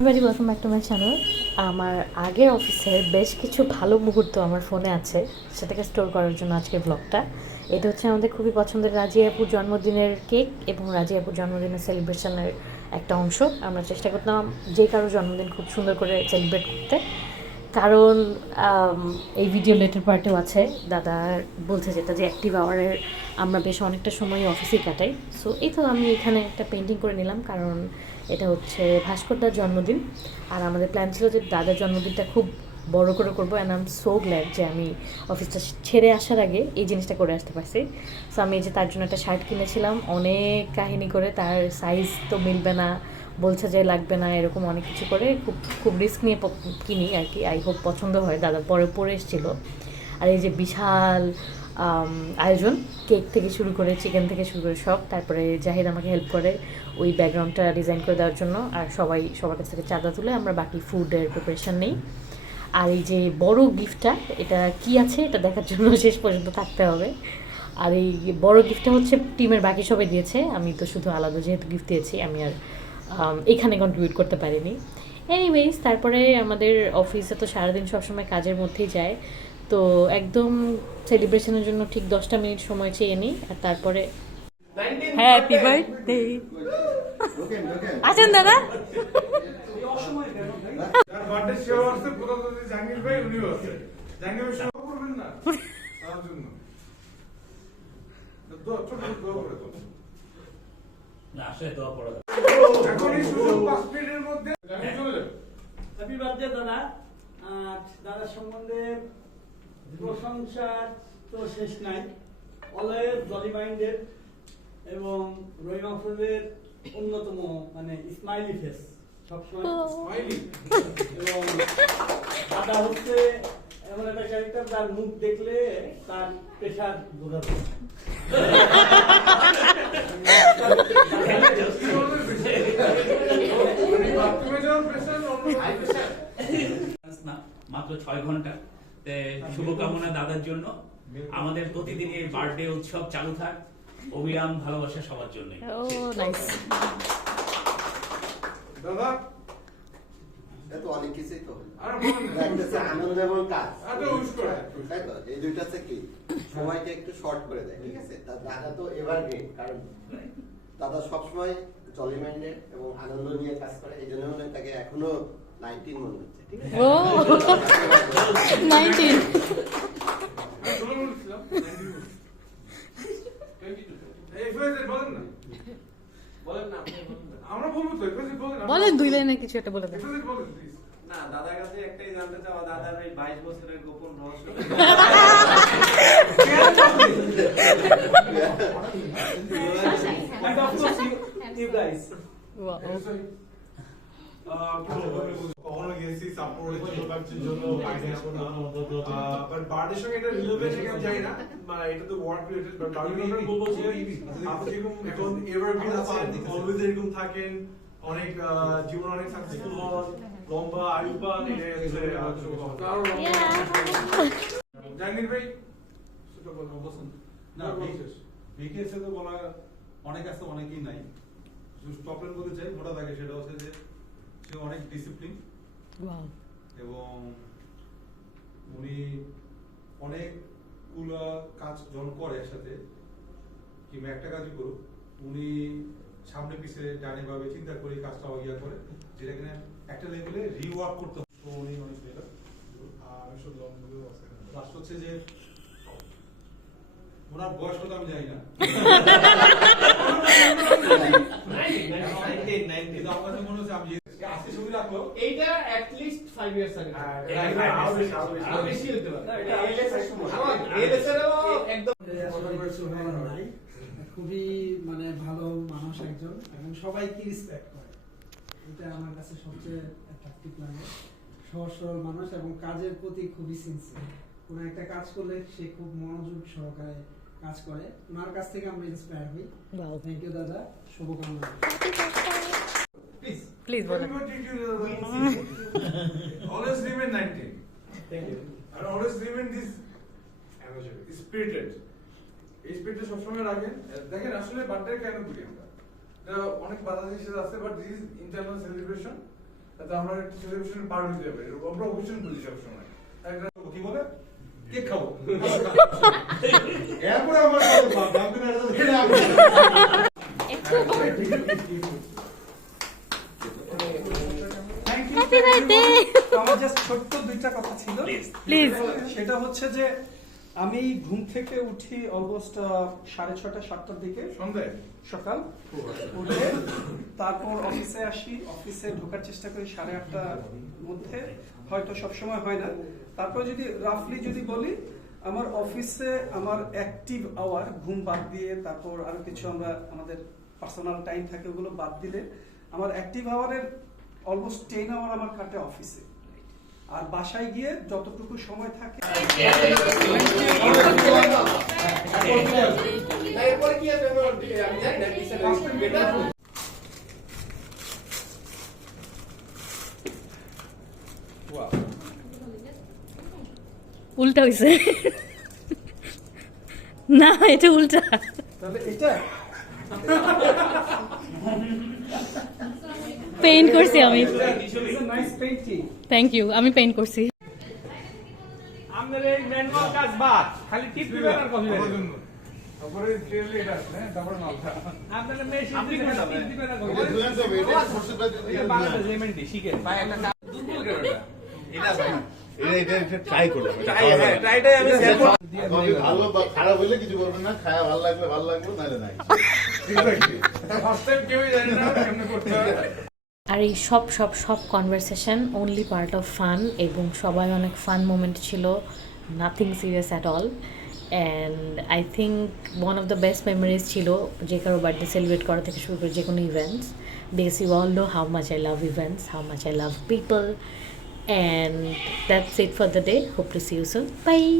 Everybody welcome back to my channel. আমার আগের অফিসের বেশ কিছু ভালো মুহূর্ত আমার ফোনে আছে, সেটাকে স্টোর করার জন্য আজকের ব্লগটা। এটা হচ্ছে আমাদের খুবই পছন্দের রাজিয়া আপুর জন্মদিনের কেক এবং রাজিয়া আপুর জন্মদিনের সেলিব্রেশনের একটা অংশ। আমরা চেষ্টা করতাম যে কারো জন্মদিন খুব সুন্দর করে সেলিব্রেট করতে, কারণ এই ভিডিও লেটার পার্টেও আছে। দাদা বলছে যেটা যে অ্যাক্টিভ আওয়ারের আমরা বেশ অনেকটা সময় অফিসেই কাটাই। সো এই তো আমি এখানে একটা পেন্টিং করে নিলাম, কারণ এটা হচ্ছে ভাস্করদার জন্মদিন। আর আমাদের প্ল্যান ছিল যে দাদার জন্মদিনটা খুব বড় করে করবো, and I am so glad যে আমি অফিসটা ছেড়ে আসার আগে এই জিনিসটা করে আসতে পারছি। সো আমি এই যে তার জন্য একটা শার্ট কিনেছিলাম, অনেক কাহিনী করে, তার সাইজ তো মিলবে না, বলছে যে লাগবে না, এরকম অনেক কিছু করে খুব খুব রিস্ক নিয়ে কিনি আর কি। আই হোপ পছন্দ হয়, দাদা পরে পরে এসেছিলো। আর এই যে বিশাল আয়োজন, কেক থেকে শুরু করে চিকেন থেকে শুরু করে সব। তারপরে জাহিদ আমাকে হেল্প করে ওই ব্যাকগ্রাউন্ডটা ডিজাইন করে দেওয়ার জন্য, আর সবাই সবার কাছ থেকে চাঁদা তুলে আমরা বাকি ফুডের প্রিপারেশান নিই। আর এই যে বড় গিফটটা, এটা কি আছে এটা দেখার জন্য শেষ পর্যন্ত থাকতে হবে। আর এই বড় গিফটটা হচ্ছে টিমের বাকি সবাই দিয়েছে, আমি তো শুধু আলাদা যেহেতু গিফট দিয়েছি, আমি আর এখানে কন্ট্রিবিউট করতে পারিনি। এনিওয়েজ, তারপরে আমাদের অফিসে তো সারাদিন সবসময় কাজের মধ্যেই যায়, তো একদম সেলিব্রেশনের জন্য ঠিক 10টা মিনিট সময় চেয়ে নিই, আর তারপরে হ্যাপি বার্থডে। আসেন দাদা। হ্যাপি বার্থডে দাদা। দাদার সম্বন্ধে প্রশংসার তো শেষ নাই। অলওয়েজ জলি মাইন্ডেড এবং রহিম আফরোজের অন্যতম মানে স্মাইলি ফেস, সবসময় স্মাইলি। এবং দাদা হচ্ছে এমন একটা ক্যারেক্টার যার মুখ দেখলে তার প্রেশার বোঝা যায়। মাত্র 6 ঘন্টা। শুভকামনা দাদার জন্য। আমাদের প্রতিদিনের বার্থডে উৎসব চালু থাক, অবিরাম ভালোবাসা সবার জন্য। দাদা এত অনেক কিছুই তো আরে আনন্দ এবং কাজ, তাই তো এই দুইটা হচ্ছে কি সময়টা একটু শর্ট করে দেয়, ঠিক আছে। তার দাদা তো এভারগ্রিন, কারণ দাদা সবসময় জলি মাইন্ডেড এবং আনন্দ নিয়ে কাজ করে, এই জন্য মনে হয় তাকে এখনো 19 মনে হচ্ছে, ঠিক আছে। ও 19 বলেন, 2 লাইনে কিছু একটা বলে দেন। না, দাদার কাছে একটাই জানতে চাওয়া, দাদার ওই 22 বছরের গোপন রহস্য। And of course you guys. কখনো গেছি সাপোর্টের জন্য কাজের জন্য ফাইন্যান্স করতে, বাট বার্থডে সঙ্গে এটা রিলেভেন্ট এখানে যাই না, মানে এটা তো ওয়ার্ক রিলেটেড। বাট বার্থডে আমরা বলবো যে আপনি যেরকম এখন এভারগ্রিন আছেন, অলওয়েজ এরকম থাকেন, অনেক জীবন অনেক সাকসেসফুল হন, লম্বা আয়ু পান, এটাই হচ্ছে জাহাঙ্গীর ভাই সেটা বলবো পছন্দ না। বিকেএসে তো বলা অনেক আছে, অনেকেই নাই। টপলাইন বলতে চাই মোটা থাকে, সেটা হচ্ছে যে সে অনেক ডিসিপ্লিন এবং উনি অনেকগুলো কাজ যখন করে একসাথে, কিংবা একটা কাজই করুক, উনি সামনে পিছিয়ে ডানে ভাবে চিন্তা করে কাজটা ইয়া করে, যেটা কিনা একটা লেভেলে রিওয়ার্ক করতে হবে। তো উনি অনেক বেটার। আর লাস্ট হচ্ছে যে ওনার বয়স কত আমি জানি না, কিন্তু আমার কাছে মনে হচ্ছে আমি আজকে ছবি রাখলো এইটা at least 5 years আগে। আরো বেশি হতে পারে। এটা এলএস এর সময়। এলএস এরও একদম খুবই মানে ভালো মানুষ একজন, এবং সবাইকে রেসপেক্ট করে, এটা আমার কাছে সবচেয়ে অ্যাট্রাকটিভ লাগে। সহজ সরল মানুষ এবং কাজের প্রতি খুবই সিনসিয়ার। কোনো একটা কাজ করলে সে খুব মনোযোগ সহকারে কাজ করে। ওনার কাছ থেকে আমরা ইন্সপায়ার হই। থ্যাংক ইউ দাদা, শুভকামনা। প্লিজ বলেন। Always remain 19. Thank you. And always remain this spirited. এই স্পিডটা সবসময় রাখেন। দেখেন আসলে বার্থডে কেন করি আমরা, অনেক বাধা নিষেধ আছে, but this is internal celebration. তাতে আমরা একটা সেলিব্রেশন পার হতে যাবে আমরা অকেশন বুঝি সবসময় একটা কি বলে কেক খাবো এরপরে আমার থ্যাংক ইউ Happy birthday! আমার জাস্ট ছোট্ট দুইটা কথা ছিল Please. সেটা হচ্ছে যে আমি ঘুম থেকে উঠি অলমোস্ট 6:30 7টার দিকে সন্ধ্যায় সকাল উঠে তারপর অফিসে আসি, অফিসে ঢোকার চেষ্টা করি 8:30টার মধ্যে, হয়তো সব সময় হয় না। তারপর যদি রাফলি যদি বলি, আমার অফিসে আমার অ্যাক্টিভ আওয়ার ঘুম বাদ দিয়ে তারপর আরো কিছু আমরা আমাদের পার্সোনাল টাইম থাকে ওগুলো বাদ দিলে আমার অ্যাক্টিভ আওয়ারের অলমোস্ট 10 আওয়ার আমার কাটে অফিসে। আর বাসায় গিয়ে যতটুকু সময় থাকে এরপরে কি আছে আমি জানি না উল্টা হয়েছে না, এটা উল্টা। তাহলে এটা পেইন্ট করছি আমি। Nice painting. থ্যাংক ইউ, আমি পেইন্ট করছি। আমাদের এই ম্যানুয়াল কাজ বাদ, খালি টিপ দিবেন আর কফি আমার জন্য তারপরে ক্লিয়ারলি এটা আছে হ্যাঁ তারপরে নালটা আপনারা মেশিন দিবেন টিপ দিবেন আর কফি এটা ধুয়ে যাবে এটা সরষেটা এটা বাংলাদেশ এমএনডি শিখেন ভাই একটা দুর্বল কেন এটা ভাই এটা ট্রাই করলাম ট্রাইটাই আমি ভালো বা খারাপ হইলে কিছু বলবেন না, খায়া ভালো লাগলে ভালো লাগলো, নাহলে নাই। ফার্স্ট টাইম কেউই জানে না কেমনে করতে হয়। আর এই সব conversation only part of fun, এবং সবাই অনেক ফান মোমেন্ট ছিল, nothing serious at all. And I think one of the best memories ছিল যে কারো বার্থডে সেলিব্রেট করা থেকে শুরু করে যে কোনো events, because you all know how much I love events, how much I love people, and that's it for the day. Hope to see you soon. Bye.